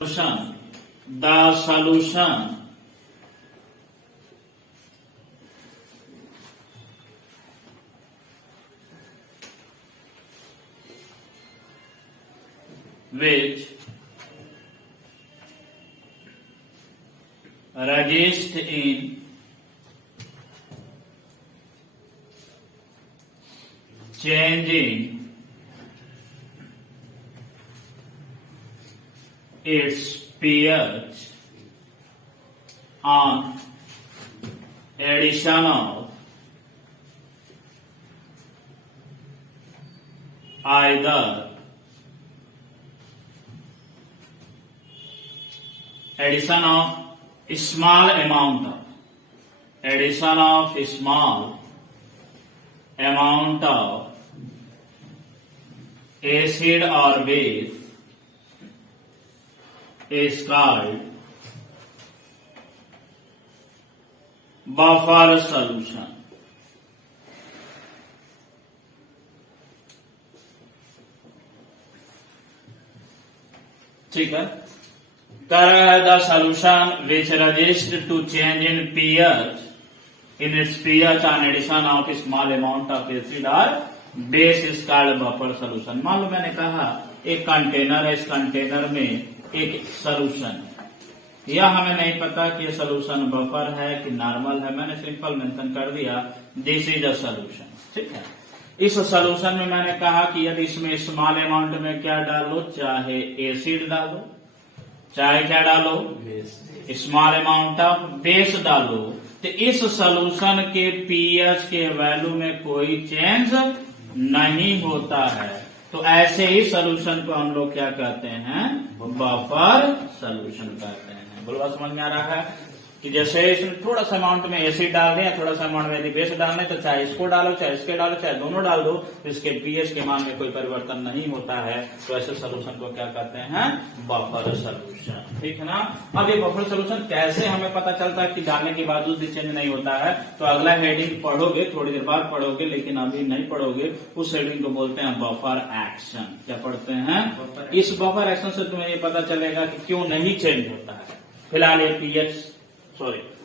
solution. The solution which registered in changing its pH on addition of either addition of small amount of acid or base is called buffer solution. ठीक है, कह रहा है the solution which resist to change in pH in its pH on addition of small amount of acid और base is called buffer solution. मान लो मैंने कहा एक कंटेनर है, इस कंटेनर में एक सॉल्यूशन है, यह हमें नहीं पता कि यह सॉल्यूशन बफर है कि नॉर्मल है, मैंने सिंपल मेंशन कर दिया दिस इज अ सॉल्यूशन। ठीक है, इस सॉल्यूशन में मैंने कहा कि यदि इसमें स्मॉल अमाउंट में क्या डालो, चाहे एसिड डालो, चाहे क्या डालो, स्मॉल अमाउंट ऑफ बेस डालो, तो इस सॉल्यूशन के पीएच के वैल्यू में कोई चेंज नहीं होता है। तो ऐसे ही सॉल्यूशन को हम लोग क्या कहते हैं, बफर सॉल्यूशन कहते हैं। बोलो बात समझ में आ रहा है कि जैसे इसमें थोड़ा सा अमाउंट में एसिड डाल दें, थोड़ा सा अमाउंट में यदि बेस डालने, तो चाहे इसको डालो, चाहे इसके डालो, चाहे दोनों डाल दो, तो इसके पीएच के मान में कोई परिवर्तन नहीं होता है। तो ऐसे सॉल्यूशन को क्या कहते हैं, बफर सॉल्यूशन। ठीक है ना। अब ये बफर सॉल्यूशन कैसे हमें पता चलता है कि डालने के बावजूद भी चेंज नहीं होता है, तो अगला हेडिंग पढ़ोगे, थोड़ी देर बाद पढ़ोगे, लेकिन अभी नहीं पढ़ोगे। उस हेडिंग को बोलते हैं बफर एक्शन। क्या पढ़ते हैं, इस बफर एक्शन से तुम्हें ये पता चलेगा कि क्यों नहीं चेंज होता है। फिलहाल ये पीएच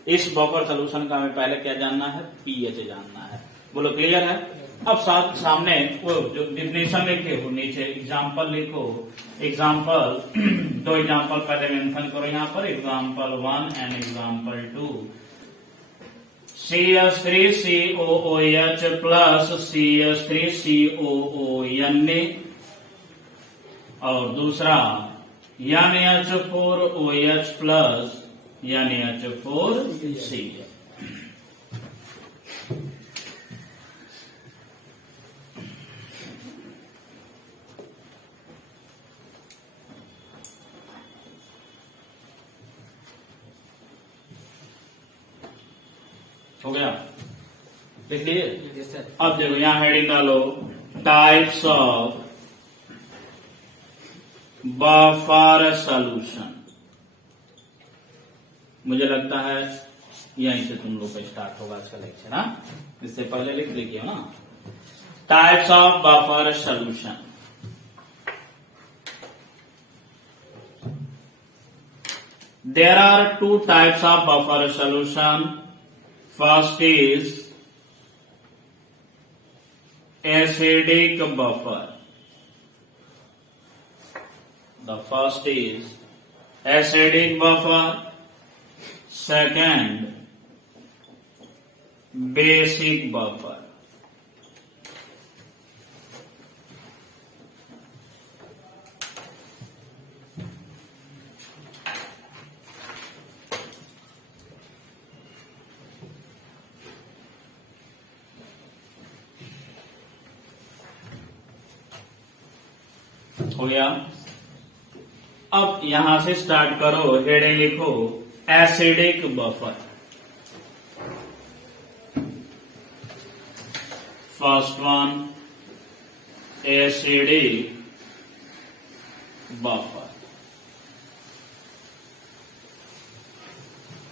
इस बफर सॉल्यूशन का हमें पहले क्या जानना है, पीएच जानना है। बोलो क्लियर है। अब सामने वो जो डिफिनेशन लिखे हो नीचे एग्जांपल लिखो। एग्जांपल दो एग्जांपल पहले मेंशन करो यहाँ पर, example 1 and example 2। CH3COOH plus CH3COONA और दूसरा NH4OH प्लस NH4C। हो गया, लिख लिए। अब देखो यहां हेडिंग डालो, टाइप्स ऑफ बफर सॉल्यूशन। मुझे लगता है यहीं से तुम लोग का स्टार्ट होगा इसका लेक्चर ना, इससे पहले लिख लीजिए ना। Types of buffer solution. There are two types of buffer solution. First is acidic buffer. The first is acidic buffer. Second, basic buffer. हो गया। अब यहां से स्टार्ट करो, हेडिंग लिखो acidic buffer. First one acidic buffer.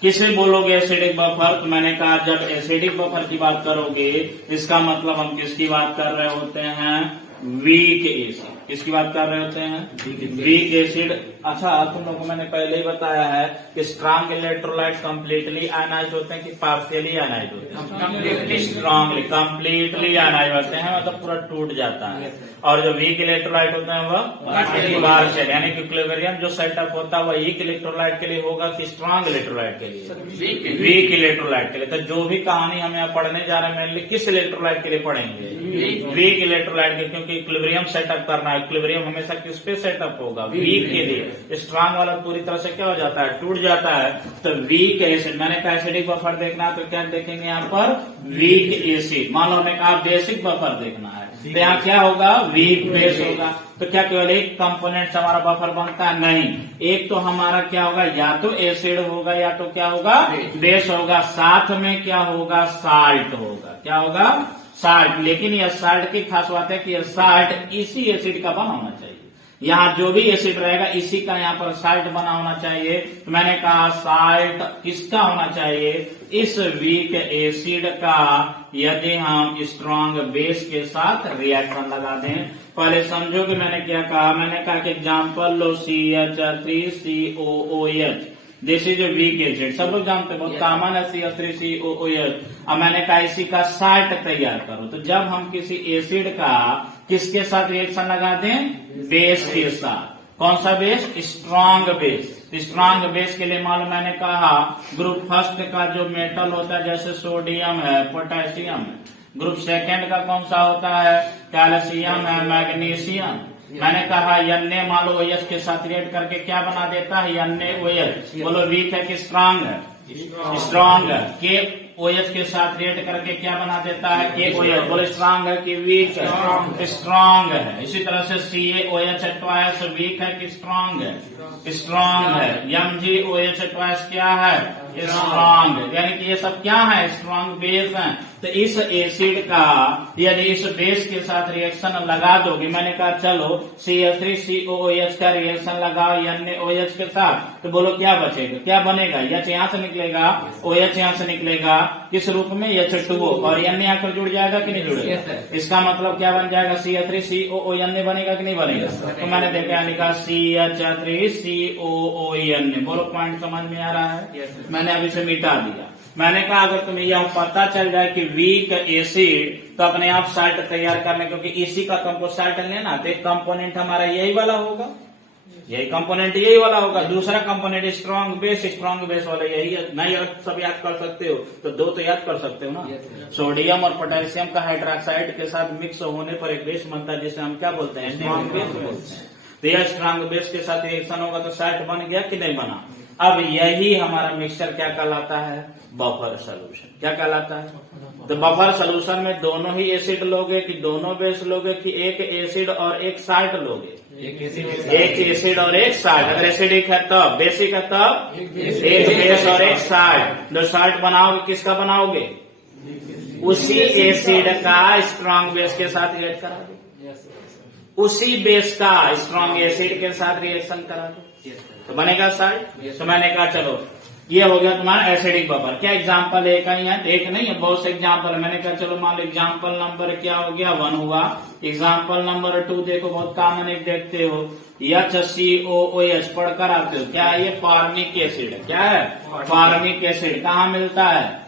किसे बोलोगे acidic buffer? तो मैंने कहा जब एसिडिक बफर की बात करोगे इसका मतलब हम किसकी बात कर रहे होते हैं? Weak acid. किसकी बात कर रहे होते हैं? Weak acid. अच्छा, तुम लोगों को मैंने पहले ही बताया है कि स्ट्रांग इलेक्ट्रोलाइट कंप्लीटली आयनाइज होते हैं कि पार्शियली आयनाइज होते हैं? कंप्लीटली आयनाइज होते हैं, मतलब पूरा टूट जाता है। और जो वीक इलेक्ट्रोलाइट होते हैं वह पार्शियल, यानी कि इक्विलिब्रियम जो सेटअप होता है वह वीक इलेक्ट्रोलाइट के लिए होगा कि स्ट्रांग इलेक्ट्रोलाइट के लिए? वीक इलेक्ट्रोलाइट के लिए। तो जो भी कहानी हम यहाँ पढ़ने जा रहे हैं मेनली किस इलेक्ट्रोलाइट के लिए पढ़ेंगे? वीक इलेक्ट्रोलाइट के, क्योंकि इक्विलिब्रियम सेटअप करना है। इक्विलिब्रियम हमेशा किस पे सेटअप होगा? वीक के लिए। स्ट्रांग वाला पूरी तरह से क्या हो जाता है? टूट जाता है। तो वीक एसिड, मैंने कहा एसिडिक बफर देखना है तो क्या देखेंगे यहाँ पर? Weak acid. मान लो हमने कहा बेसिक बफर देखना है तो यहाँ क्या होगा? वीक बेस होगा। तो क्या केवल एक कंपोनेंट हमारा बफर बनता है? नहीं, एक तो हमारा क्या होगा? या तो एसिड होगा या तो क्या होगा? बेस होगा। साथ में क्या होगा? साल्ट होगा। क्या होगा? साल्ट। लेकिन यह साल्ट की खास बात है कि यह साल्ट इसी एसिड का बना होना चाहिए। यहाँ जो भी एसिड रहेगा इसी का यहाँ पर साल्ट बना होना चाहिए। तो मैंने कहा साल्ट किसका होना चाहिए? इस वीक एसिड का, यदि हम स्ट्रॉन्ग बेस के साथ रिएक्शन लगा दें। पहले समझो कि मैंने क्या कहा। मैंने कहा कि example low CH3COOH, this is weak acid. सब लोग जानते हैं, बहुत कॉमन है CH3COOH। अब मैंने कहा इसी का साल्ट तैयार करो। तो जब हम किसी एसिड का किसके साथ रिएक्शन लगा दें? बेस के साथ। कौन सा base? Strong base. Strong base के लिए मालूम, मैंने कहा ग्रुप फर्स्ट का जो मेटल होता है जैसे सोडियम है, पोटेशियम है। ग्रुप सेकंड का कौन सा होता है? कैल्शियम है, मैग्नीशियम। मैंने कहा Na मान लो OH के साथ रिएक्ट करके क्या बना देता है? NaOH। बोलो वीक है कि स्ट्रांग है? स्ट्रांग है। KOH के साथ रिएक्ट करके क्या बना देता है? KOH। बोलो स्ट्रांग है कि वीक है? स्ट्रांग है। इसी तरह से CaOH ट्वाइस वीक है कि स्ट्रांग है? स्ट्रांग है। MgOH ट्वाइस क्या है? स्ट्रांग। यानी कि ये सब क्या है? स्ट्रांग बेस है। तो इस एसिड का यदि इस बेस के साथ रिएक्शन लगा दोगे, मैंने कहा चलो CH3COOH का रिएक्शन लगाओ NaOH के साथ, तो बोलो क्या बचेगा? क्या बनेगा? H यहाँ से निकलेगा, OH यहाँ से निकलेगा, किस रूप में? H2O। और Na आकर जुड़ जाएगा कि नहीं जुड़ेगा? इसका मतलब क्या बन जाएगा? CH3COONA बनेगा कि नहीं बनेगा? तो मैंने देखा यानी कहा CH3COONA। बोलो पॉइंट समझ में आ रहा है? मैंने अभी से मिटा दिया। मैंने कहा अगर तुम्हें यह पता चल जाए कि वीक एसिड, तो अपने आप साल्ट तैयार करने, क्योंकि इसी का कंपोज साल्ट लेना, तो एक कंपोनेंट हमारा यही वाला होगा, यही कंपोनेंट यही वाला होगा। दूसरा कंपोनेंट स्ट्रॉन्ग बेस वाला यही है। नहीं सब याद कर सकते हो तो दो तो याद कर सकते हो ना। सोडियम और पोटेशियम का हाइड्रोक्साइड के साथ मिक्स होने पर एक बेस बनता है जिसे हम क्या बोलते हैं? स्ट्रॉन्ग बेस बोलते हैं। तो यह स्ट्रॉन्ग बेस के साथ रिएक्शन होगा तो साल्ट बन गया कि नहीं बना? अब यही हमारा मिक्सचर क्या कहलाता है? Buffer solution. क्या कहलाता है? तो बफर सोल्यूशन में दोनों ही एसिड लोगे कि दोनों बेस लोगे कि एक एसिड और एक साल्ट लोगे? एक एसिड और एक साल्ट। अगर एसिडिक है तब, बेसिक है तब एक बेस और एक साल्ट। जो साल्ट बनाओगे किसका बनाओगे? उसी एसिड का स्ट्रॉन्ग बेस के साथ रिएक्ट करा दो, उसी बेस का स्ट्रॉन्ग एसिड के साथ रिएक्शन करा दो तो बनेगा साल्ट। तो मैंने कहा चलो ये हो गया तुम्हारा एसिडिक बफर। क्या एग्जांपल एक ही है? एक नहीं है, बहुत से एग्जांपल है। मैंने कहा चलो मान लो एग्जांपल नंबर क्या हो गया? 1 हुआ। एग्जांपल नंबर 2 देखो, बहुत कॉमन एक देखते हो, HCOOH पढ़कर आते हो। क्या है ये? फॉर्मिक एसिड है। क्या है? Formic acid. कहाँ मिलता है?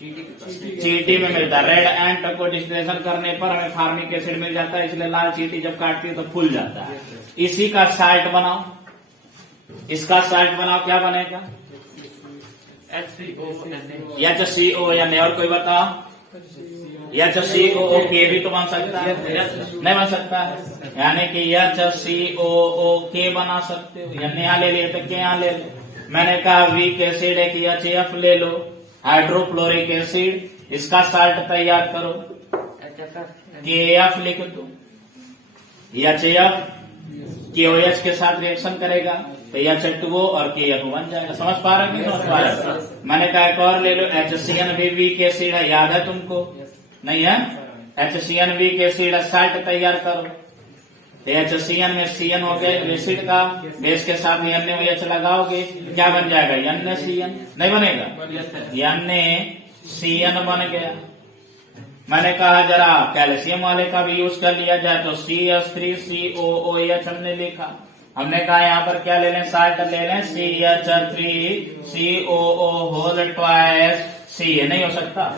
चींटी में मिलता है। रेड एंट को डिस्टिलेशन करने पर हमें फॉर्मिक एसिड मिल जाता है, इसलिए लाल चींटी जब काटती है तो फूल जाता है। इसी का साल्ट बनाओ, इसका साल्ट बनाओ, क्या बनेगा? HCONA। और कोई बताओ? HCOOK भी तो बन सकता है, नहीं बन सकता है? यानी कि HCOOK बना सकते हो। यहाँ ले लिए तो क्या ले लो। मैंने कहा वीक एसिड है कि HF ले लो, हाइड्रोक्लोरिक एसिड, इसका साल्ट तैयार करो, KF लिख दो। HF KOH के साथ रिएक्शन करेगा तो H2O और KF बन जाएगा। समझ पा रहे हैं? समझ पा रहे? मैंने कहा एक और ले लो, HCN भी वीक एसिड है, याद है तुमको? नहीं है? HCN वीक एसिड है, साल्ट तैयार करो। तो HCN में CN हो गया एसिड का, बेस के साथ NaOH लगाओगे क्या बन जाएगा? NaCN। नहीं बनेगा? NaCN बन गया। मैंने कहा जरा कैल्शियम वाले का भी यूज कर लिया जाए, तो CH3COOH हमने लिखा। हमने कहा यहाँ पर क्या ले लें, साल्ट ले लें, CH3COO होल ट्वाइस C। ये नहीं हो सकता,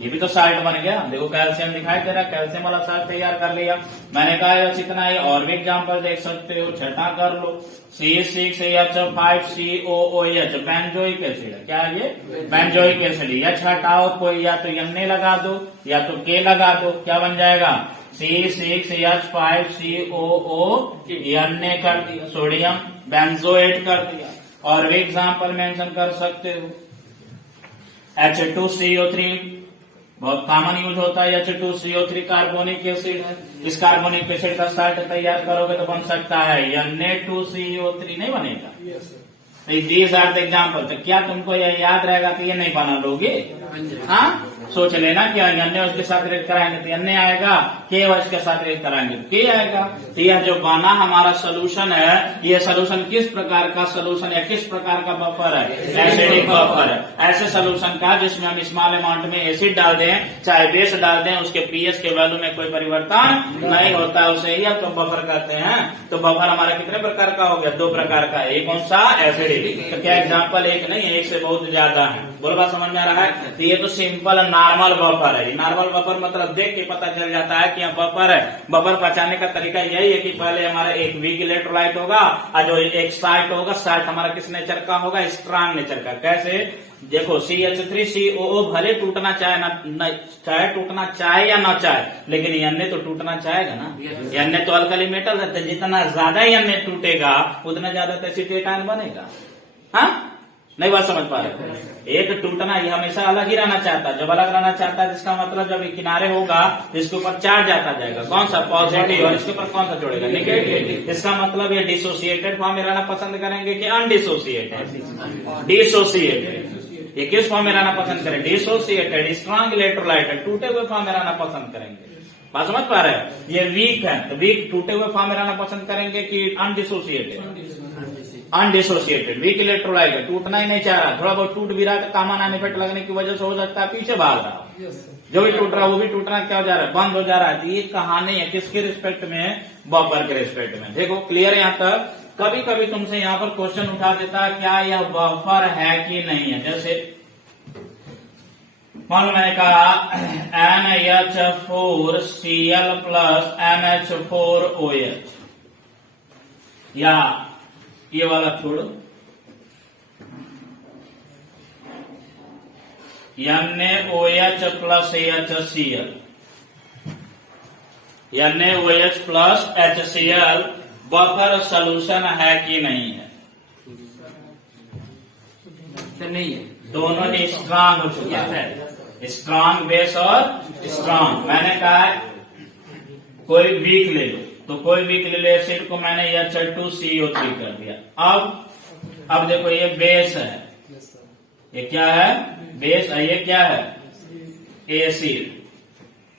ये भी तो साल्ट बन गया। देखो कैल्शियम दिखाई दे रहा, कैल्शियम वाला साल्ट तैयार कर लिया। मैंने कहा बस इतना ही, और भी एग्जाम्पल देख सकते हो, छठा कर लो, C6H5COOH बेंजोइक एसिड है। क्या है ये, बेंजोइक एसिड। या हटाओ कोई, या तो N लगा दो या तो K लगा दो, क्या बन जाएगा, C6H5COO N कर दिया, सोडियम बेंजोएट कर दिया। और भी एग्जाम्पल मेंशन कर सकते हो, H2CO3 बहुत कॉमन यूज होता है, H2CO3 कार्बोनिक एसिड है। इस कार्बोनिक एसिड का साल्ट तैयार करोगे तो बन सकता है Na2CO3, नहीं बनेगा। These are the example. तो क्या तुमको यह याद रहेगा कि ये नहीं बना लोगे? हाँ, सोच लेना कि अन्य उसके साथ रेट कराएंगे तो अन्य आएगा, के उसके साथ रेट कराएंगे तो के आएगा। तो यह जो बना हमारा सोल्यूशन है, ये सोल्यूशन किस प्रकार का सोल्यूशन है, किस प्रकार का बफर है, एसिडिक बफर है। ऐसे सोल्यूशन का जिसमें हम स्मॉल अमाउंट में एसिड डाल दें, चाहे बेस डाल दें, उसके पीएच के वैल्यू में कोई परिवर्तन नहीं होता, उसे ही हम तो बफर कहते हैं। तो बफर हमारा कितने प्रकार का हो गया, दो प्रकार का। एक कौन सा, एसिडिक। तो क्या एग्जाम्पल एक नहीं है, एक से बहुत ज्यादा है। बोल बात समझ में आ रहा है? तो ये तो सिंपल नॉर्मल बफर है। नॉर्मल बफर मतलब देख के पता चल जाता है कि यह बफर है। बफर पहचानने का तरीका यही है कि पहले हमारा एक वीक इलेक्ट्रोलाइट होगा और जो एक साल्ट होगा, साल्ट हमारा किस नेचर का होगा, स्ट्रांग नेचर का। कैसे, देखो CH3COO भले टूटना चाहे ना चाहे, टूटना चाहे या ना चाहे, लेकिन अन्य तो टूटना चाहेगा ना। अन्य तो अल्कली मेटल रहता है, जितना ज्यादा अन्य टूटेगा उतना ज्यादा एसिटेट आयन बनेगा। हाँ, नहीं बात समझ पा रहे? एक टूटना ये हमेशा अलग ही रहना चाहता है। जब अलग रहना चाहता है जिसका मतलब जब किनारे होगा तो इसके ऊपर चार्ज आता जाएगा, कौन सा, पॉजिटिव, और इसके ऊपर कौन सा जोड़ेगा, नेगेटिव। इसका मतलब ये डिसोसिएटेड फॉर्म में रहना पसंद करेंगे कि अनडिसोसिएटेड। डिसोसिएटेड। ये किस फॉर्म में रहना पसंद करें, डिसोसिएटेड। स्ट्रॉन्ग इलेक्ट्रोलाइट टूटे हुए फॉर्म में रहना पसंद करेंगे। बात समझ पा रहे हैं? ये वीक है तो वीक टूटे हुए फॉर्म में रहना पसंद करेंगे कि अनडिसोसिएटेड। अनडिसोसिएटेड। वीक इलेक्ट्रोलाइट है, टूटना ही नहीं चाह रहा, थोड़ा बहुत टूट भी रहा है, कॉमन इफेक्ट लगने की वजह से हो सकता है पीछे भाग रहा, जो भी टूट रहा है वो भी टूटना क्या हो जा रहा है, बंद हो जा रहा है। तो ये कहानी है किसके रिस्पेक्ट में, बफर के रिस्पेक्ट में। देखो क्लियर है यहाँ तक? कभी कभी तुमसे यहाँ पर क्वेश्चन उठा देता है क्या यह बफर है कि नहीं है। जैसे मान लो मैंने कहा NH4Cl प्लस NH4OH, या ये वाला छोड़ो, NaOH plus HCl, NaOH plus HCl buffer solution है कि नहीं है? नहीं है, दोनों ही स्ट्रांग हो चुका है, स्ट्रांग बेस और स्ट्रांग। मैंने कहा कोई वीक ले लो, तो कोई वीक ले लो एसिड को, मैंने H2CO3 कर दिया। अब देखो ये बेस है, ये क्या है, बेस है, ये क्या है, एसिड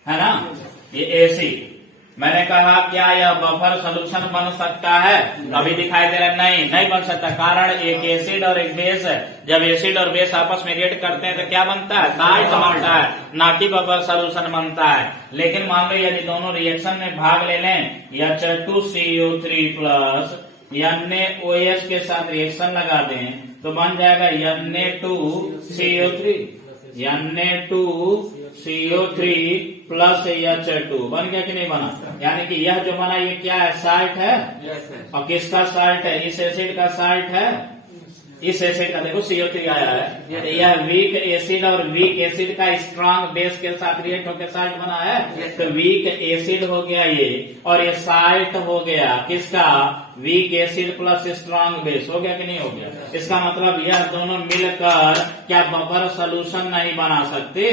है ना, ये एसिड। मैंने कहा क्या यह बफर सोल्यूशन बन सकता है? अभी दिखाई दे रहा है नहीं बन सकता। कारण एक एसिड और एक बेस है, जब एसिड और बेस आपस में रिएक्ट करते हैं तो क्या बनता है, साल्ट बनता है, ना कि बफर सोल्यूशन बनता है। लेकिन मान लो यदि दोनों रिएक्शन में भाग ले लें, H2CO3 प्लस NaOH के साथ रिएक्शन लगा दें तो बन जाएगा Na2CO3, Na2CO3 प्लस H2 बन गया कि नहीं बना? यानी कि यह जो बना ये क्या है, साल्ट है। और किसका साल्ट है, इस एसिड का साल्ट है। इस एसिड का देखो CO3 आया है, यह वीक एसिड और वीक एसिड का स्ट्रांग बेस के साथ रिएक्ट होकर साल्ट बना है। तो वीक एसिड हो गया ये, और ये साल्ट हो गया किसका, weak acid plus strong base हो गया कि नहीं हो गया? इसका मतलब यह दोनों मिलकर क्या बफर सोल्यूशन नहीं बना सकते?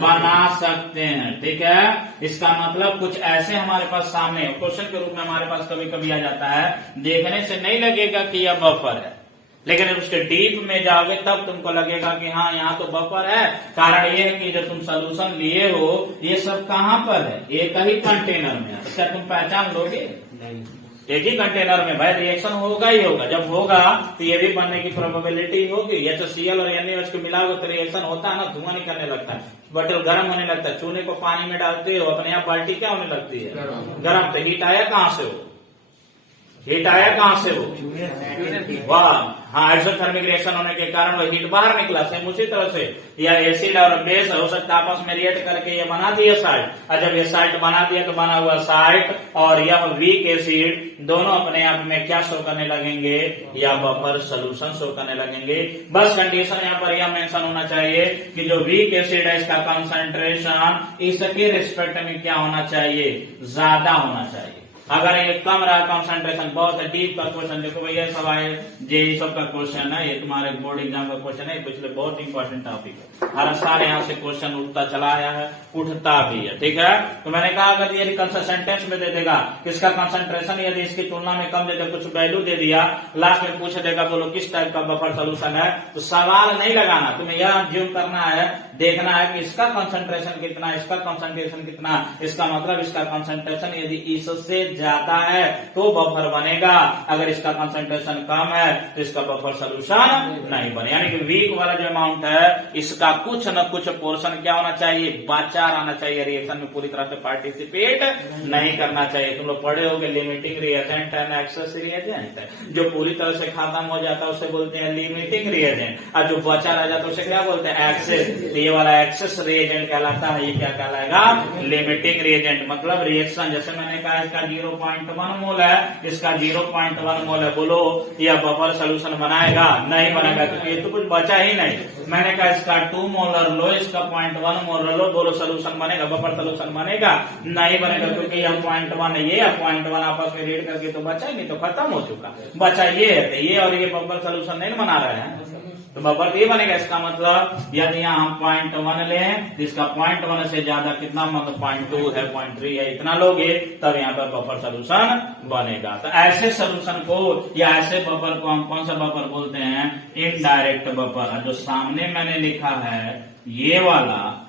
बना सकते हैं। ठीक है, इसका मतलब कुछ ऐसे हमारे पास सामने क्वेश्चन के रूप में हमारे पास कभी कभी आ जाता है, देखने से नहीं लगेगा कि यह बफर है, लेकिन जब उसके डीप में जाओगे तब तुमको लगेगा कि हाँ यहाँ तो बफर है। कारण ये है कि जब तुम सोल्यूशन लिए हो ये सब कहाँ पर है, एक ही कंटेनर में है। क्या तुम पहचान लोगे? एक ही कंटेनर में भाई रिएक्शन होगा ही होगा। जब होगा तो ये भी बनने की प्रोबेबिलिटी होगी। HCl और NaOH को मिलाओगे तो रिएक्शन होता है ना, धुआं निकलने लगता है, बॉटल गर्म होने लगता है। चूने को पानी में डालते हो अपने आप बाल्टी क्या होने लगती है, गर्म। तो हीट आया कहां से हो, हीट आया कहां से हो, वाह, हाँ, एक्सोथर्मिक रिएक्शन होने के कारण वो हीट बाहर निकला। सेम उसी तरह से या एसिड और बेस हो सकता है आपस में रिएक्ट करके ये बना दिया साल्ट, और जब ये साल्ट बना दिया तो बना हुआ साल्ट और यह वीक एसिड दोनों अपने आप में क्या शो करने लगेंगे, या बफर सोल्यूशन शो करने लगेंगे। बस कंडीशन यहाँ पर यह मेंशन होना चाहिए कि जो वीक एसिड है इसका कंसंट्रेशन इसके रिस्पेक्ट में क्या होना चाहिए, ज्यादा होना चाहिए। अगर ये कम रहा कंसंट्रेशन, बहुत डीप का क्वेश्चन देखो भैया, सब आए जेई सब का क्वेश्चन है, ये तुम्हारे बोर्ड एग्जाम का क्वेश्चन है, पिछले बहुत इंपॉर्टेंट टॉपिक है। हर साल यहाँ से क्वेश्चन उठता चला आया है, उठता भी है, ठीक है। तो मैंने कहा अगर यदि सेंटेंस में दे देगा इसका कंसंट्रेशन यदि इसकी तुलना में कम दे दे, कुछ वैल्यू दे दिया, लास्ट में पूछ देगा बोलो किस टाइप का बफर सोल्यूशन है, तो सवाल नहीं लगाना, तुम्हें यह ज्यूम करना है, देखना है कि इसका कंसंट्रेशन कितना, इसका कंसंट्रेशन कितना, इसका मतलब इसका कंसंट्रेशन यदि इससे ज्यादा है तो बफर बनेगा, अगर इसका कंसंट्रेशन कम है तो इसका बफर सोल्यूशन नहीं बने। यानी कि वीक वाला जो अमाउंट है इसका कुछ न कुछ पोर्शन क्या होना चाहिए, बचा रहना चाहिए, रिएक्शन में पूरी तरह से पार्टिसिपेट नहीं करना चाहिए। तुम लोग पढ़े होगे limiting reagent and access reagent, जो पूरी तरह से खत्म हो जाता है उसे बोलते हैं लिमिटिंग रिएजेंट, और जो बचा रह जाता है उसे क्या बोलते हैं, एक्सेस। ये वाला एक्सेस रिएजेंट कहलाता है, ये क्या कहलाएगा, लिमिटिंग रिएजेंट। मतलब रिएक्शन जैसे मैंने कहा इसका 0.1 मोल है, इसका 0.1 मोल है, बोलो यह बफर सोल्यूशन बनाएगा, नहीं बनाएगा क्योंकि ये तो कुछ बचा ही नहीं। मैंने कहा इसका 2 मोलर लो, इसका 0.1 मोलर लो, बोलो सोल्यूशन बनेगा, बफर सोल्यूशन बनेगा, नहीं बनेगा क्योंकि यह 0.1 है, ये 0.1 आपस में रेड करके तो बचा ही नहीं, तो खत्म हो चुका, बचा ये है, ये और ये बफर सोल्यूशन नहीं बना रहे हैं, तो बफर ये बनेगा। इसका मतलब यदि यहाँ हम 0.1 लें, इसका 0.1 से ज्यादा कितना, मतलब 0.2 है, 0.3 है, इतना लोगे तब यहाँ पर बफर सोल्यूशन बनेगा। तो ऐसे सोल्यूशन को या ऐसे बफर को हम कौन सा बफर बोलते हैं, इनडायरेक्ट बफर। जो सामने मैंने लिखा है ये वाला,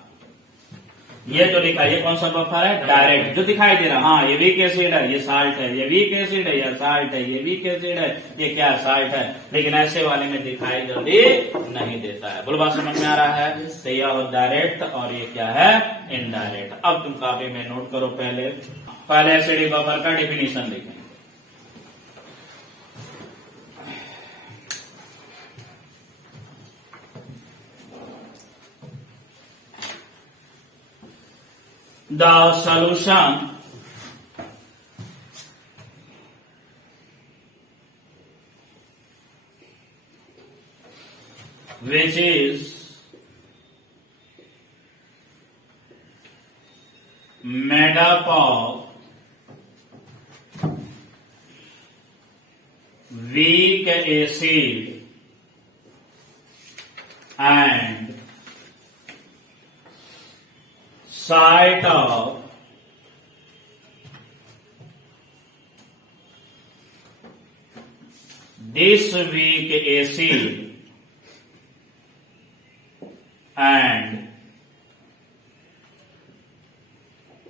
ये जो लिखा है ये कौन सा बफर है, डायरेक्ट, जो दिखाई दे रहा, हाँ ये वीक एसिड है, ये साल्ट है, ये वीक एसिड है, ये साल्ट है, ये वीक एसिड है, ये क्या साल्ट है, लेकिन ऐसे वाले में दिखाई जल्दी नहीं देता है। बोलो बात समझ में आ रहा है, तो यह डायरेक्ट और ये क्या है, इनडायरेक्ट। अब तुम कॉपी में नोट करो, पहले एसिडिक बफर का डिफिनीशन लिखें। The solution which is made up of weak acid and salt of this weak acid and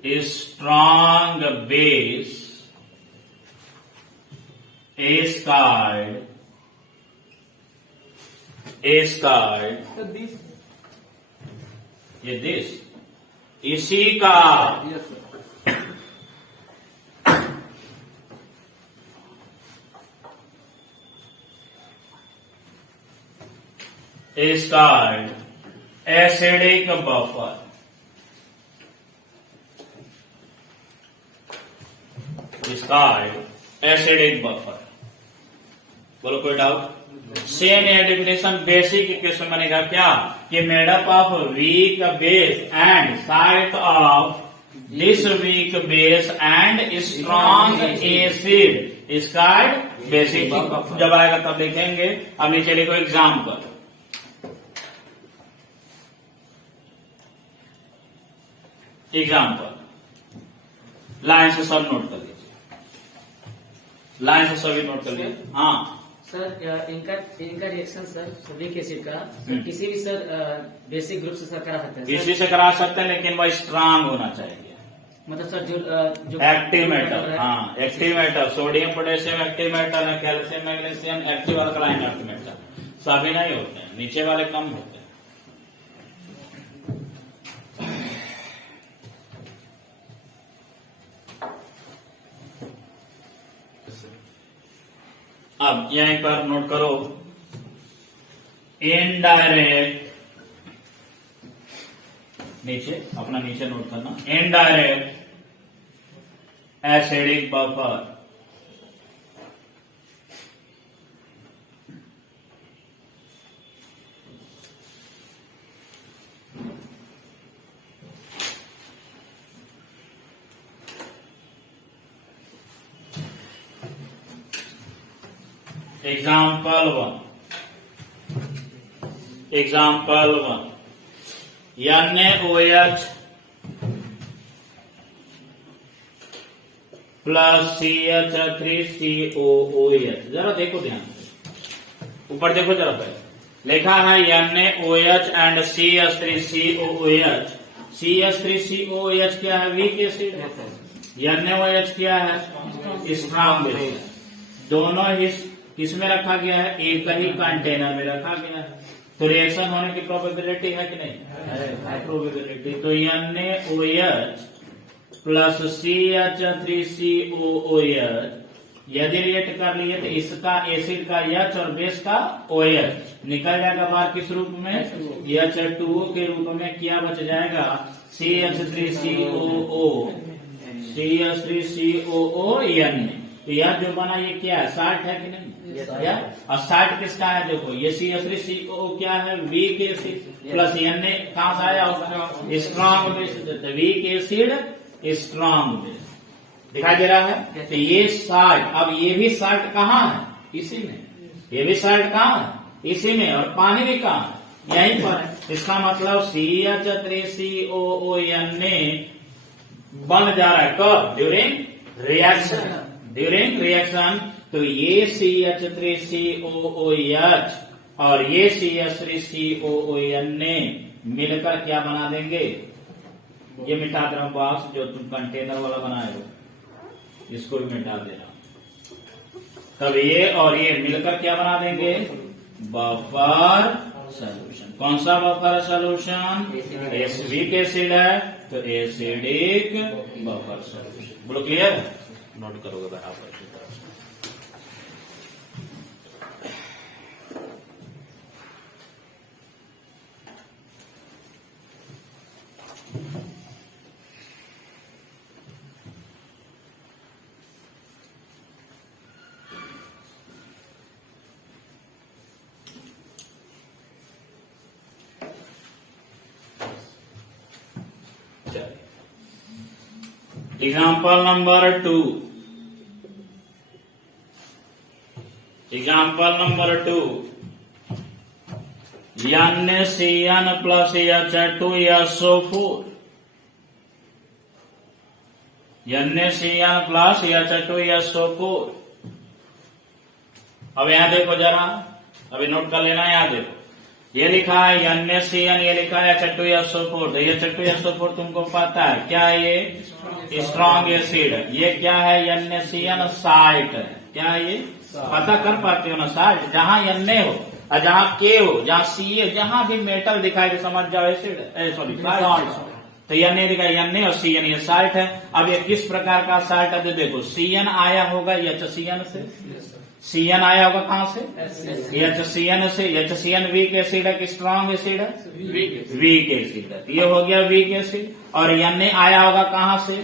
a strong base is called ये this इसी का is called acidic buffer। is called acidic buffer। बोलो कोई doubt? Same है definition basic equation बनेगा क्या, कि made up of weak base and salt of this weak base and strong acid is called basic buffer. जब आएगा तब देखेंगे। अब नीचे लिखो एग्जाम्पल। लाइन से सब नोट कर लीजिए, लाइन से सभी नोट कर लीजिए। हाँ सर, इनका रिएक्शन सर वीक एसिड का किसी भी सर बेसिक ग्रुप से सर करा सकते हैं, किसी से करा सकते हैं, लेकिन वह स्ट्रांग होना चाहिए। मतलब सर जो एक्टिव मेटल, हाँ active metal, sodium potassium active metal है, calcium magnesium active alkaline active metal, सभी नहीं होते हैं, नीचे वाले कम होते हैं। अब यहीं पर नोट करो, इनडायरेक्ट, नीचे अपना नीचे नोट करना, indirect acidic buffer, example 1 NaOH plus CH3COOH। जरा देखो ध्यान से, ऊपर देखो जरा पहले लिखा है NaOH एंड CH3COOH। CH3COOH क्या है? वीक एसिड है। NaOH क्या है? Strong base. दोनों ही किसमें रखा गया है? एक ही कंटेनर में रखा गया है, तो रिएक्शन होने की प्रोबेबिलिटी है कि नहीं? है प्रोबेबिलिटी। तो NaOH प्लस CH3COOH यदि रिएक्ट कर लिए तो इसका एसिड का H और बेस का OH निकल जाएगा बाहर, किस रूप में? H2O के रूप में। क्या बच जाएगा? CH3COO Na। तो यह जो बना ये क्या है? साल्ट है कि नहीं? और साल्ट किसका है? देखो ये CH3COO क्या है? वीक एसिड, प्लस Na कहां से आया? Strong base. Weak acid strong base दिखाई दे रहा है। तो ये साल्ट, अब ये भी साल्ट कहाँ है? इसी में। ये भी साल्ट कहाँ है? इसी में। और पानी भी कहाँ है? यहीं पर है। इसका मतलब CH3COO Na बन जा रहा है कब? During reaction. तो ये CH3COOH और ये CH3COO Na मिलकर क्या बना देंगे? ये मिटा दे रहा हूं बॉक्स, जो तुम कंटेनर वाला बनाए हो इसको भी मिटा दे रहा हूं। तब ये और ये मिलकर क्या बना देंगे? Buffer solution. कौन सा बफर सॉल्यूशन? वीक एसिड है तो एसिडिक बफर सॉल्यूशन। बोलो क्लियर? नोट करोगे बराबर की तरफ से। Example number 2। NaCN plus H2SO4। NaCN plus H2SO4। अब यहां देखो जरा, अभी नोट कर लेना। यहां देखो ये लिखा है NaCN, ये लिखा है H2SO4। तो H2SO4 तुमको पता है क्या है? ये स्ट्रॉन्ग एसिड है। ये क्या है? NaCN साल्ट है। क्या है ये? पता कर पाते हो ना? साल्ट। जहां Na हो और जहां K हो, जहां Ca, जहां भी मेटल दिखाई दे समझ जाओ एसिड, सॉरी साल्ट। तो Na दिखाई, Na और CN ये साल्ट है। अब ये किस प्रकार का साल्ट है? देखो CN आया होगा HCN से। CN आया होगा कहां से? HCN से। HCN वीक एसिड है कि स्ट्रॉन्ग एसिड है? वीक एसिड है। ये हो गया वीक एसिड। और Na आया होगा कहां से?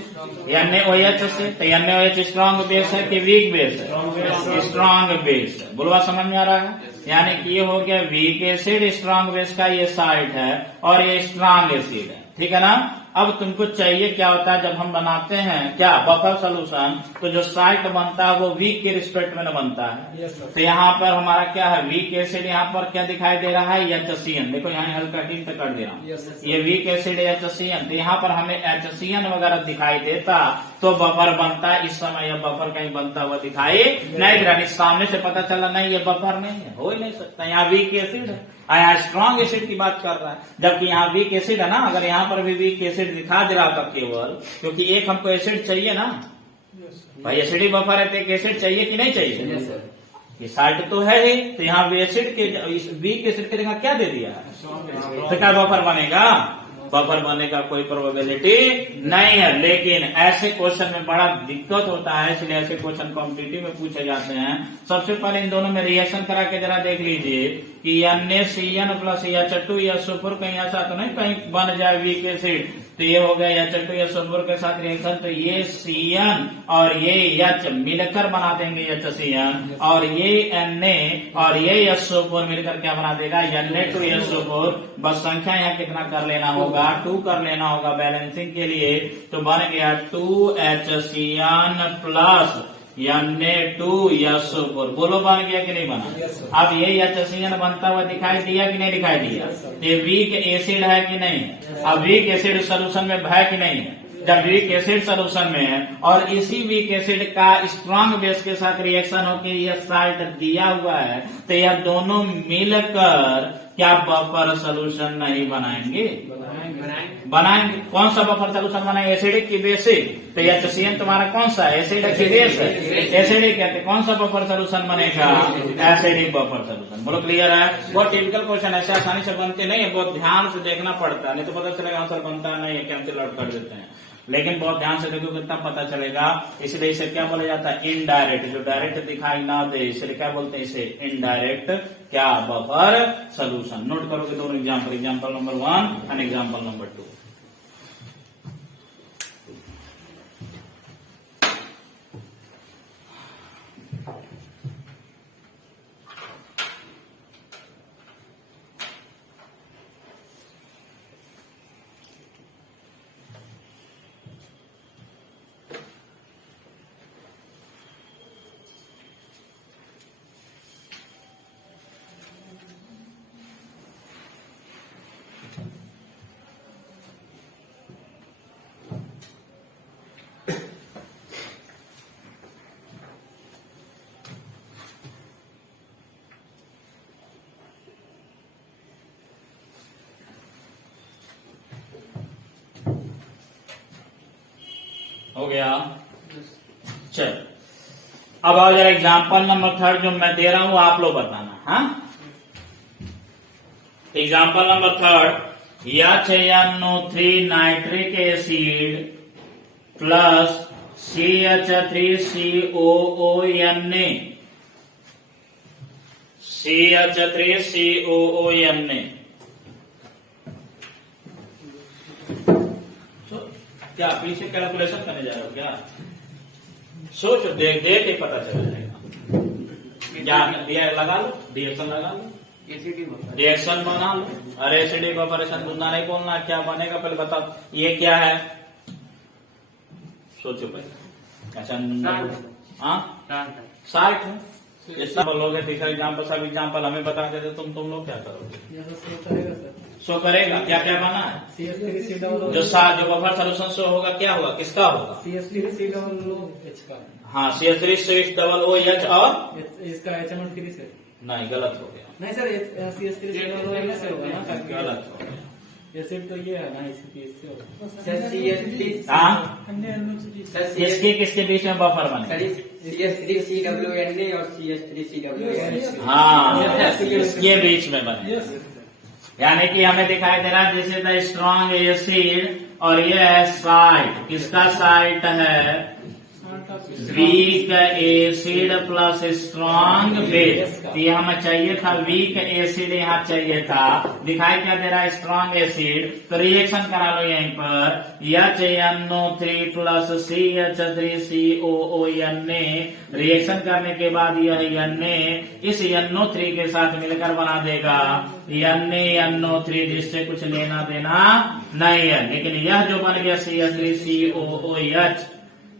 NaOH से। तो NaOH स्ट्रॉन्ग बेस है कि वीक बेस है? स्ट्रॉन्ग बेस है। बोलवा समझ में आ रहा है? यानी कि ये हो गया वीक एसिड स्ट्रॉन्ग बेस का, ये साल्ट है और ये स्ट्रॉन्ग एसिड है। ठीक है ना? अब तुमको चाहिए क्या होता है जब हम बनाते हैं क्या बफर सॉल्यूशन, तो जो साल्ट बनता है वो वीक के रिस्पेक्ट में न बनता है। तो यहाँ पर हमारा क्या है? Weak acid. यहाँ पर क्या दिखाई दे रहा है? HCN। देखो यहाँ हल्का हिंट कर दे रहा हूँ, ये वीक एसिड HCN। तो यहाँ पर हमें HCN वगैरह दिखाई देता तो बफर बनता है। इस समय यह बफर कहीं बनता हुआ दिखाई नहीं दे रहा। सामने से पता चला नहीं ये बफर नहीं है, हो ही नहीं सकता। यहाँ वीक एसिड है, यहाँ स्ट्रॉन्ग एसिड की बात कर रहा है, जबकि यहाँ वीक एसिड है ना। अगर यहाँ पर भी वीक एसिड दिखा दे रहा था केवल, क्योंकि एक हमको एसिड चाहिए ना भाई, एसिडिक बफर है तो एक एसिड चाहिए कि नहीं चाहिए? Yes, sir. ये साल्ट तो है ही, तो यहाँ एसिड के वीक एसिड की जगह क्या दे दिया है? तो क्या बफर बनेगा? बफर बनने का कोई प्रोबेबिलिटी नहीं है। लेकिन ऐसे क्वेश्चन में बड़ा दिक्कत होता है, इसलिए ऐसे क्वेश्चन कॉम्पिटिटिव में पूछे जाते हैं। सबसे पहले इन दोनों में रिएक्शन करा के जरा देख लीजिए कि NaCN प्लस H2 या सुपर कहीं ऐसा तो नहीं कहीं बन जाए वीक एसिड, तो ये हो गया H2 या सुपर के साथ रिएक्शन, तो ये CN और ये H मिलकर बना देंगे HCN, और ये Na और ये H4 मिलकर क्या बना देगा? Na2H4। बस संख्या यहाँ कितना कर लेना होगा? 2 कर लेना होगा बैलेंसिंग के लिए, तो बन गया 2HCN प्लस Na2H4। बोलो बन गया कि नहीं बना? अब ये HCN बनता हुआ दिखाई दिया कि नहीं दिखाई दिया? ये वीक एसिड है कि नहीं? अब वीक एसिड सोल्यूशन में है कि नहीं है? जब वीक एसिड सोल्यूशन में है और इसी वीक एसिड का स्ट्रॉन्ग बेस के साथ रिएक्शन होकर यह साल्ट दिया हुआ है, तो यह दोनों मिलकर क्या बफर सोल्यूशन नहीं बनाएंगे? बनाएंगे। कौन सा बफर सोल्यूशन बनाएंगे? एसिडिक की बेसिक। तो यह HCN तुम्हारा कौन सा है? एसिडिक की बेस है, एसिडिक कहते। कौन सा बफर सोल्यूशन बनेगा? Acidic buffer solution. बोलो क्लियर है? बहुत टिपिकल क्वेश्चन, ऐसे आसानी से बनते नहीं है, बहुत ध्यान से देखना पड़ता है, नहीं तो पता चलेगा आंसर बनता नहीं है, कैंसिल आउट कर देते हैं। लेकिन बहुत ध्यान से देखोगे तब पता चलेगा। इसलिए इसे क्या बोला जाता है? इनडायरेक्ट। जो डायरेक्ट दिखाई ना दे इसलिए क्या बोलते हैं? इसे इनडायरेक्ट क्या बफर सोल्यूशन। नोट करोगे दोनों example, example number 1 and example number 2। हो गया? चल अब आओ जरा एग्जाम्पल नंबर 3 जो मैं दे रहा हूं आप लोग बताना। हाँ, example number 3, HNO3 nitric acid plus CH3COONA, CH3COONA। क्या पीछे कैलकुलेशन करने जा रहे हो क्या? सोचो, देख देख के पता चल जाएगा। क्या दिया लगा लो, रिएक्शन लगा लो, रिएक्शन बना लो। अरे एसिडिक ऑपरेशन दूसरा नहीं बोलना, क्या बनेगा पहले बताओ। ये क्या है? सोचो पहले। अच्छा, हाँ साल्ट है। ये सब बोलोगे तीसरा एग्जाम्पल, सब एग्जाम्पल हमें बता देते तुम लोग क्या करोगे? शो करेगा क्या क्या बना है? जो बफर सोल्यूशन शो होगा क्या होगा? किसका होगा? CH3COOH का। हाँ, CH3COOH और इसका HNO3 से नहीं, गलत हो गया। नहीं सर, CH3COOH से होगा ना? गलत हो गया। एसिड तो ये है ना, इससे होगा। हाँ, किसके किसके बीच में बफर बने? CH3COONA और CH3COOH। हाँ, ये बीच में बने। यानी कि हमें दिखाई दे रहा है this is the strong acid और ये है साल्ट। किसका साल्ट है? Weak acid plus strong base. ये हमें चाहिए था वीक एसिड, यहाँ चाहिए था। दिखाई क्या दे रहा है? Strong acid. तो रिएक्शन करा लो यहीं पर, HNO3 प्लस CH3COONA। रिएक्शन करने के बाद यह Na इस NO3 के साथ मिलकर बना देगा NaNO3, जिससे कुछ लेना देना नहीं है। लेकिन यह जो बन गया CH3COOH,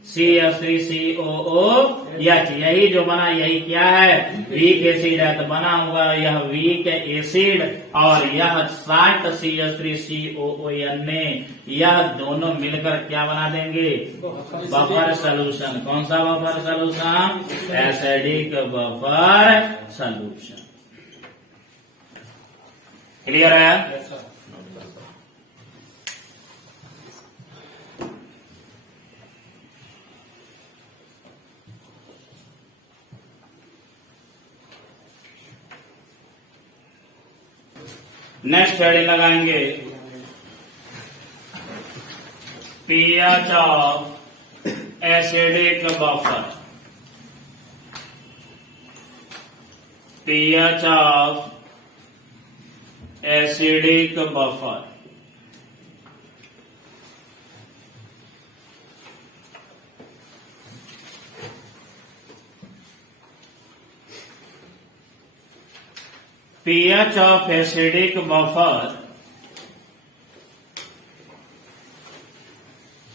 CH3COOH। यही जो बना यही क्या है, वीक एसिड है। तो बना हुआ यह वीक एसिड और यह 60 CH3COOH यह दोनों मिलकर क्या बना देंगे, बफर सोल्यूशन। कौन सा buffer solution, acidic buffer solution. Clear है। नेक्स्ट हेडिंग लगाएंगे pH of acidic buffer. pH of acidic buffer. pH of acidic buffer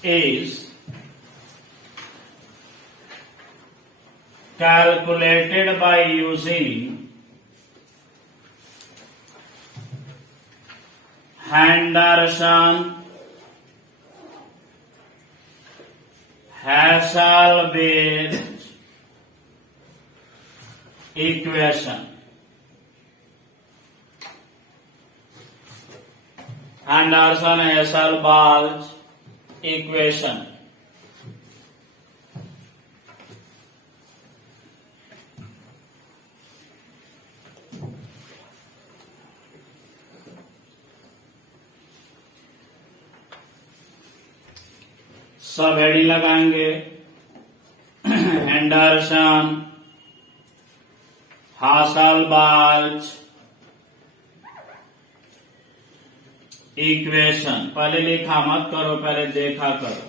is calculated by using Henderson-Hasselbalch equation. Henderson-Hasselbalch equation. सब हेडिंग लगाएंगे Henderson हासलबाल्च equation. पहले लिखा मत करो, पहले देखा करो।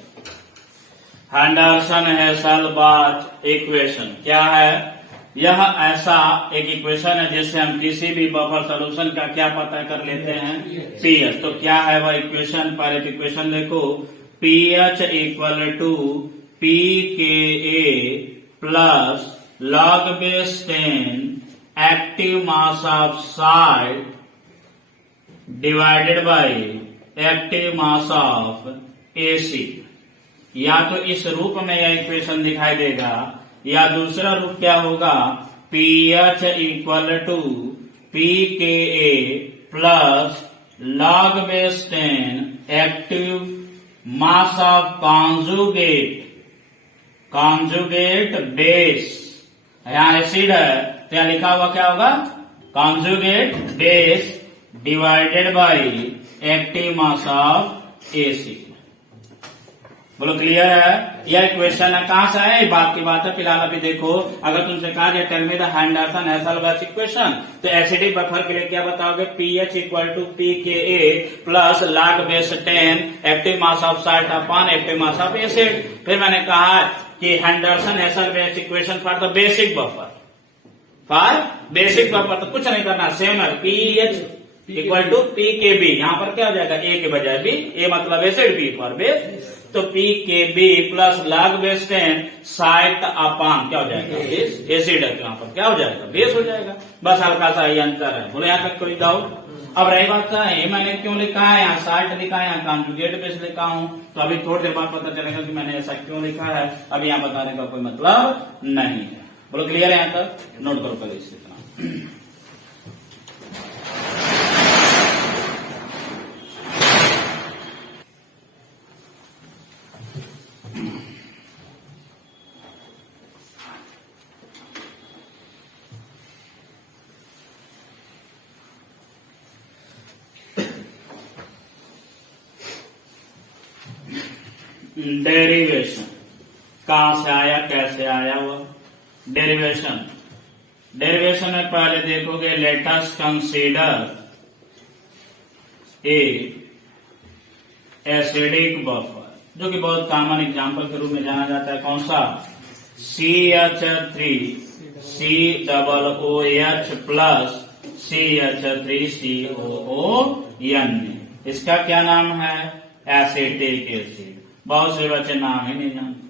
हेंडरसन हैसलबाल्च इक्वेशन क्या है, यह ऐसा एक इक्वेशन है जिससे हम किसी भी बफर सोल्यूशन का क्या पता कर लेते हैं, पीएच। तो क्या है वह इक्वेशन, पहले इक्वेशन देखो, pH equal to pKa plus log base 10 active mass of salt divided by active mass of acid. या तो इस रूप में यह इक्वेशन दिखाई देगा या दूसरा रूप क्या होगा, pH equal to pKa plus log base 10 active mass of conjugate base. यहां एसिड है तो यहां लिखा हुआ क्या होगा, conjugate base divided by active mass of acid. बोलो क्लियर है। यह इक्वेशन है, कहां से है, बात की बात है। फिलहाल अभी देखो, अगर तुमसे कहा जाए tell me the Henderson Hasselbalch equation, तो एसिडिक बफर के लिए क्या बताओगे, pH equal to pKa plus log base 10 active mass of salt upon active mass of acid. फिर मैंने कहा कि Henderson Hasselbalch equation for the basic buffer, तो कुछ नहीं करना, सेम है, pH इक्वल टू pKb। यहां पर क्या हो जाएगा, a के बजाय b, a मतलब एसिड, b फॉर बेस। तो pKb plus log base 10 salt upon क्या हो जाएगा, एसिड है, तो यहाँ पर क्या हो जाएगा, बेस हो जाएगा। बस हल्का सा ये अंतर है। बोले यहाँ तक कोई डाउट। अब रही बात का है, मैंने क्यों लिखा है, यहाँ साल्ट लिखा है, यहाँ कॉन्जुगेट बेस लिखा हूं, तो अभी थोड़ी देर बाद पता चलेगा कि मैंने ऐसा क्यों लिखा है। अभी यहाँ बताने का कोई मतलब नहीं है। बोलो क्लियर है, यहाँ तक नोट करो पहले इस इतना। डेरिवेशन कहां से आया, कैसे आया वह डेरिवेशन। डेरिवेशन में पहले देखोगे, let us consider a acidic buffer, जो कि बहुत कॉमन एग्जांपल के रूप में जाना जाता है। कौन सा, CH3COOH प्लस CH3COON। इसका क्या नाम है, एसिटिक एसिड। बहुत से बच्चे नाम ही नहीं जानते।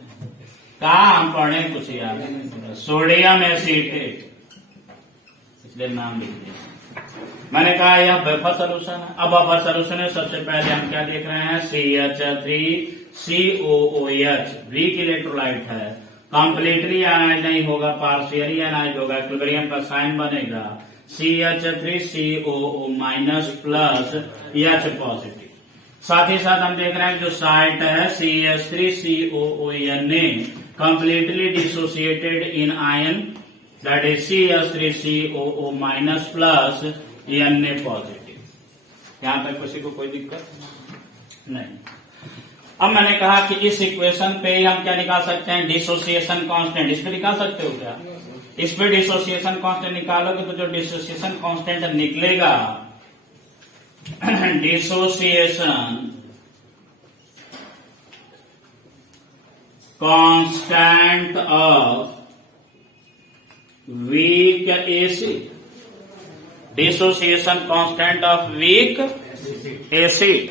कहा हम पढ़े कुछ याद नहीं, सोडियम एसीटेट, इसलिए नाम लिख दिया। मैंने कहा यह बफर सोल्यूशन है। अब बफर सोल्यूशन है, सबसे पहले हम क्या देख रहे हैं, CH3COOH वीक इलेक्ट्रोलाइट है, कंप्लीटली एनाइज नहीं होगा, पार्शियली एनाइज होगा, इक्विलिब्रियम का साइन बनेगा CH3COO minus plus H positive. साथ ही साथ हम देख रहे हैं जो साइट है CH3COON completely dissociated in ion, that is CH3COO minus plus Na positive. यहां तक किसी को कोई दिक्कत नहीं। अब मैंने कहा कि इस इक्वेशन पे हम क्या निकाल सकते हैं, डिसोसिएशन कांस्टेंट। इस पे निकाल सकते हो क्या, इस पे डिसोसिएशन कांस्टेंट निकालोगे तो जो डिसोसिएशन कांस्टेंट निकलेगा, dissociation constant of weak acid, dissociation constant of weak acid.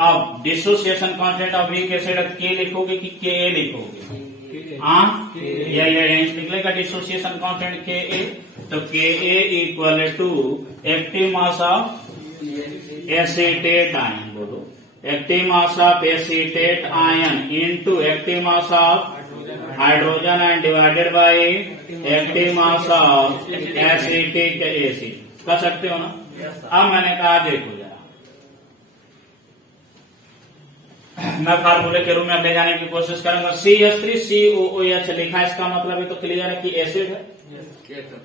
अब dissociation constant of weak acid के लिखोगे कि के ए लिखोगे, हाँ ये रेंज निकलेगा डिसोसिएशन कांस्टेंट के ए, तो K a equal to active mass of acetate ion, बोलो active mass of acetate ion into active mass of hydrogen and divided by active mass of acetic acid. कर सकते हो ना। अब मैंने कहा देखो जरा, मैं फार्मूले के रूप में ले जाने की कोशिश करूंगा। CH3COOH लिखा है, इसका मतलब है तो क्लियर है कि एसिड है,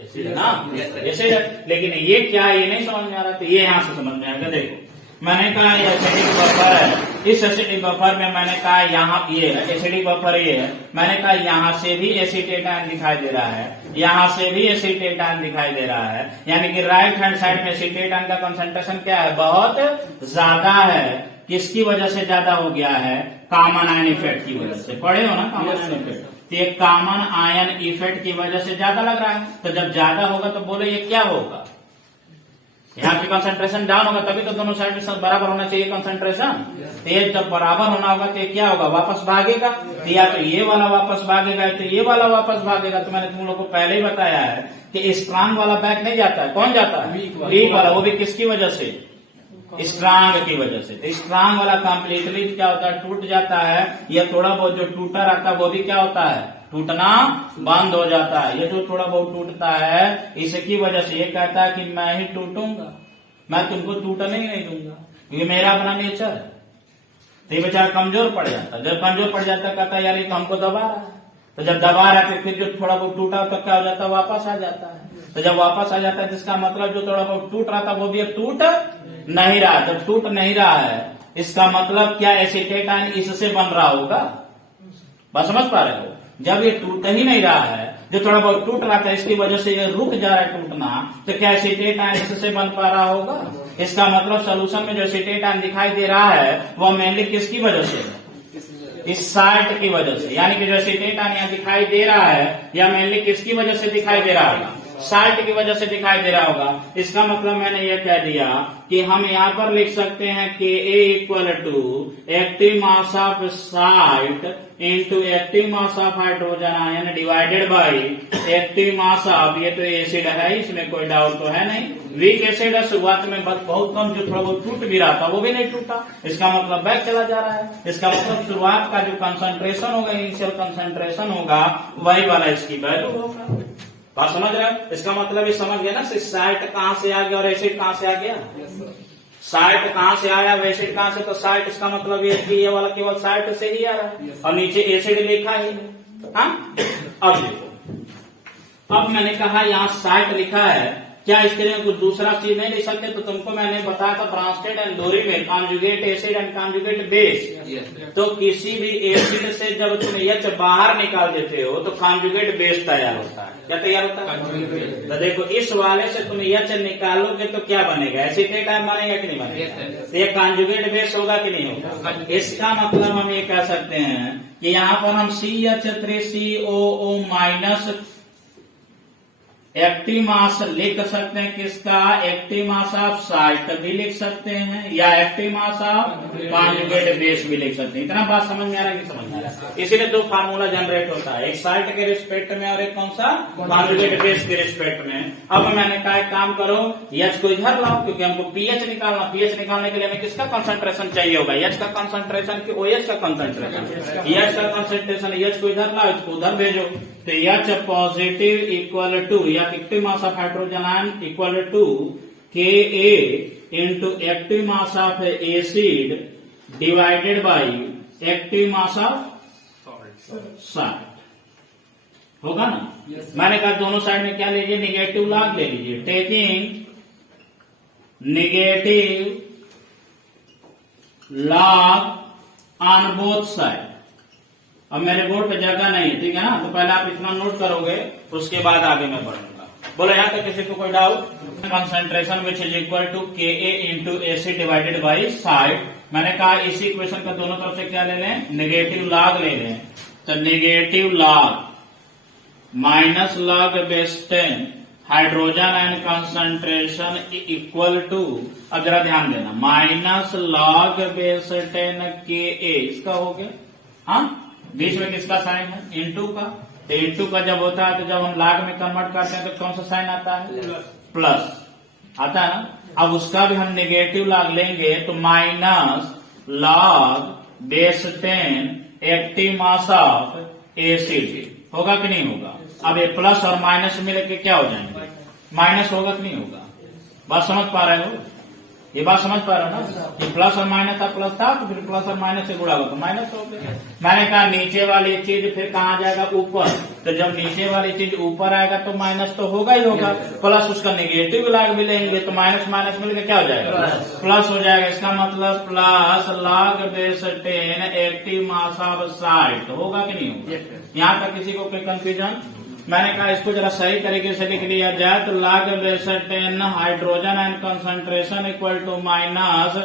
एसिड है ना, एसिड है। लेकिन ये क्या है ये नहीं समझ में आ रहा, तो ये यहां से समझ में आएगा। देखो मैंने कहा ये एसिडिक बफर है, इस एसिडिक बफर में मैंने कहा यहाँ ये है एसिडिक बफर, ये है, मैंने कहा यहाँ से भी एसीटेट आयन दिखाई दे रहा है, यहाँ से भी एसीटेट आयन दिखाई दे रहा है, यानी कि राइट हैंड साइड में एसीटेट आयन का कंसंट्रेशन क्या है, बहुत ज्यादा है। किसकी वजह से ज्यादा हो गया है, कॉमन आयन इफेक्ट की वजह से। पढ़े हो ना कॉमन आयन इफेक्ट, तो ये कॉमन आयन इफेक्ट की वजह से ज्यादा लग रहा है। तो जब ज्यादा होगा तो बोले ये क्या होगा, यहाँ पे कंसंट्रेशन डाउन होगा, तभी तो दोनों साइड में बराबर होना चाहिए कंसंट्रेशन। तो ये जब बराबर होना होगा तो ये क्या होगा, वापस भागेगा। तो या तो ये वाला वापस भागेगा तो ये वाला वापस भागेगा। तो मैंने तुम लोग को पहले ही बताया है कि स्ट्रांग वाला बैक नहीं जाता है, कौन जाता है, वीक वाला। वो भी किसकी वजह से, स्ट्रांग की वजह से। तो स्ट्रांग वाला कंप्लीटली क्या होता है, टूट जाता है। या थोड़ा बहुत जो टूटा रहता है वो भी क्या होता है, टूटना बंद हो जाता है। ये जो थोड़ा बहुत टूटता है इसकी वजह से ये कहता है कि मैं ही टूटूंगा, मैं तुमको टूटने ही नहीं दूंगा, क्योंकि मेरा अपना नेचर है। तो ये बेचारा कमजोर पड़ जाता है। जब कमजोर पड़ जाता है कहता है यार ये तो हमको दबा रहा है। तो जब दबा रहा है तो फिर जो थोड़ा बहुत टूटा तो क्या हो जाता है, वापस आ जाता है। तो जब वापस आ जाता है जिसका मतलब जो थोड़ा बहुत टूट रहा था वो भी अब टूट नहीं रहा। जब टूट नहीं रहा है इसका मतलब क्या, एसीटेट आयन इससे बन रहा होगा। बस समझ पा रहे हो, जब ये टूट ही नहीं रहा है, जो थोड़ा बहुत टूट रहा था इसकी वजह से ये रुक जा रहा है टूटना, तो क्या एसीटेट आयन इससे बन पा रहा होगा। इसका मतलब सोल्यूशन में जो एसीटेट आयन दिखाई दे रहा है वो मेनली किसकी वजह से, इस साल्ट की वजह से। यानी कि जो एसीटेट आयन यहाँ दिखाई दे रहा है या मेनली किसकी वजह से दिखाई दे रहा है, साल्ट की वजह से दिखाई दे रहा होगा। इसका मतलब मैंने ये कह दिया कि हम यहाँ पर लिख सकते हैं कि A equal to active mass of salt into active mass of hydrogen ion divided by active mass of, ये तो एसिड है, इसमें कोई डाउट तो है नहीं, वीक एसिड है। शुरुआत में बहुत कम, जो थोड़ा बहुत टूट भी रहा था वो भी नहीं टूटा, इसका मतलब बैक चला जा रहा है। इसका मतलब शुरुआत का जो कंसंट्रेशन होगा, इनिशियल कंसंट्रेशन होगा, वही वाला इसकी वैल्यू होगा। बात समझ रहे हैं, इसका मतलब ये समझ गया ना, साल्ट कहां से आ गया और एसिड कहां से आ गया। साल्ट कहां से आया, एसिड कहां से, तो साल्ट इसका मतलब ये वाला केवल साल्ट से ही आ रहा है और नीचे एसिड लिखा ही है। हाँ अब देखो, अब मैंने कहा यहाँ साल्ट लिखा है, क्या इसके लिए कुछ दूसरा चीज नहीं लिख सकते। तो तुमको मैंने बताया था ब्रांस्टेड एंड लोरी में conjugate acid and conjugate base. तो किसी भी एसिड से जब तुम H बाहर निकाल देते हो तो कॉन्जुगेट बेस तैयार होता है। क्या तैयार होता है, तो देखो इस वाले से तुम H निकालोगे तो क्या बनेगा, एसीटेट आयन बनेगा कि नहीं बनेगा। तो ये कॉन्जुगेट बेस होगा कि नहीं होगा। इसका मतलब हम ये कह सकते हैं कि यहाँ पर हम CH3COO माइनस एक्टिव मास लिख सकते हैं किसका, एक्टिव मास ऑफ साल्ट भी लिख सकते हैं या active mass of conjugate base भी लिख सकते हैं। इतना बात समझ में आ रहा है कि समझ में आ रहा है? इसीलिए दो फार्मूला जनरेट होता है, एक साल्ट के रिस्पेक्ट में और एक कौन सा, कॉन्जुगेट बेस के रिस्पेक्ट में। अब मैंने कहा एक काम करो, एच को इधर लाओ क्योंकि हमको पीएच निकालना, पीएच निकालने के लिए हमें किसका कंसंट्रेशन चाहिए होगा, एच का कंसंट्रेशन कि ओएच का कंसंट्रेशन, एच का कंसंट्रेशन, एच को इधर लाओ, इसको उधर भेजो। तो एच पॉजिटिव इक्वल टू या active mass of hydrogen ion equal to K a into active mass of acid divided by active mass of salt होगा ना। मैंने कहा दोनों साइड में क्या लीजिए, निगेटिव लॉग ले लीजिए, taking negative log on both side. अब मेरे बोर्ड पे जगह नहीं है, ठीक है ना, तो पहले आप इतना नोट करोगे, उसके बाद आगे मैं बढ़ूंगा। बोलो यहाँ तक किसी को कोई doubt? Concentration which is equal to K a into acid divided by side. मैंने कहा इसी इक्वेशन का दोनों तरफ से क्या ले लें, निगेटिव लॉग ले लें। तो negative log minus log base 10 hydrogen ion concentration equal to, अब जरा ध्यान देना, माइनस लॉग बेस 10 के ए, इसका हो गया, हाँ बीच में किसका साइन है, इनटू का। तो इनटू का जब होता है तो जब हम लॉग में कन्वर्ट करते हैं तो कौन सा साइन आता है, प्लस आता है ना। अब उसका भी हम नेगेटिव लॉग लेंगे तो minus log base 10 active mass of acid होगा कि नहीं होगा। अब ये प्लस और माइनस मिलकर के क्या हो जाएंगे, माइनस होगा कि नहीं होगा। बात समझ पा रहे हो, ये बात समझ पा रहे हो ना, कि प्लस और माइनस का प्लस था तो फिर प्लस और माइनस से गुणा होगा तो माइनस हो गया। मैंने कहा नीचे वाली चीज फिर कहाँ जाएगा, ऊपर। तो जब नीचे वाली चीज ऊपर आएगा तो माइनस तो होगा ही होगा, प्लस उसका नेगेटिव लॉग भी लेंगे तो माइनस माइनस मिलकर क्या हो जाएगा, प्लस हो जाएगा। इसका मतलब plus log base 10 active mass of salt होगा कि नहीं होगा। यहाँ तक किसी को कोई कंफ्यूजन? मैंने कहा इसको जरा सही तरीके से लिख लिया जाए तो log base 10 hydrogen and concentration equal to minus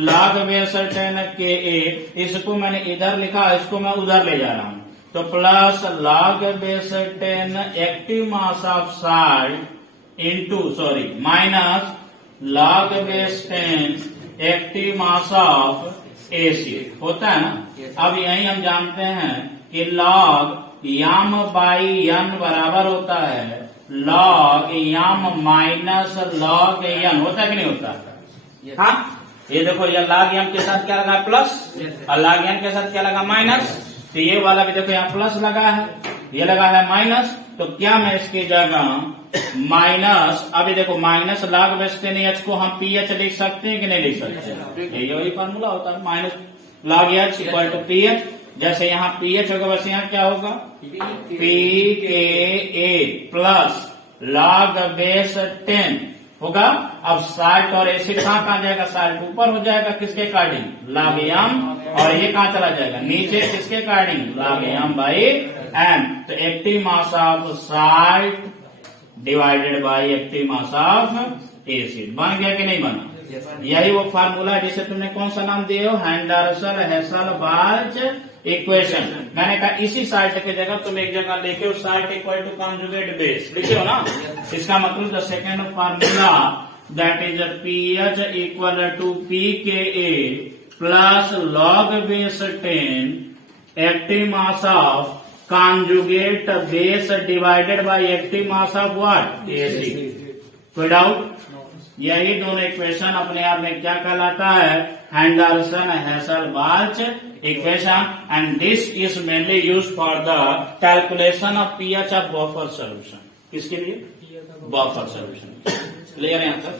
log base 10 के ए। इसको मैंने इधर लिखा, इसको मैं उधर ले जा रहा हूँ, तो plus log base 10 active mass of salt into minus log base 10 active mass of acid होता है ना। अब यही हम जानते हैं कि लॉग याम बाई यन बराबर होता है लॉग याम माइनस लॉग यन, होता है कि नहीं होता। हाँ ये देखो, ये लॉग यन के साथ क्या लगा, प्लस, और लॉग यन के साथ क्या लगा, माइनस। तो ये वाला भी देखो यहाँ प्लस लगा है, ये लगा है माइनस, तो क्या मैं इसकी जगह माइनस, अभी देखो माइनस लॉग बेस 10 को हम पीएच लिख सकते हैं कि नहीं लिख सकते, ये वही फॉर्मूला होता है, minus log H equal to pH. जैसे यहाँ पीएच होगा वैसे यहाँ क्या होगा, P K a plus log base 10 होगा। अब साल्ट और एसिड कहाँ जाएगा, साल्ट ऊपर हो जाएगा किसके अकॉर्डिंग, लॉग एम, और ये कहाँ चला जाएगा नीचे किसके according, log M by M. तो active mass of salt divided by active mass of acid बन गया कि नहीं बना। यही वो फार्मूला जिसे तुमने कौन सा नाम दिए हो, हेंडरसन हेसल बार्च इक्वेशन। मैंने कहा इसी साल्ट की जगह तुम एक जगह लेके उस salt equal to conjugate base लिखे हो ना। इसका मतलब the second formula that is pH equal to p K a plus log base 10 active mass of conjugate base divided by active mass of what, acid. कोई doubt? यही दोनों equation अपने आप में क्या कहलाता है, Henderson Hasselbalch equation, and this is mainly use for the calculation of pH of buffer solution. किसके लिए, बफर सोल्यूशन। क्लियर है यहाँ तक?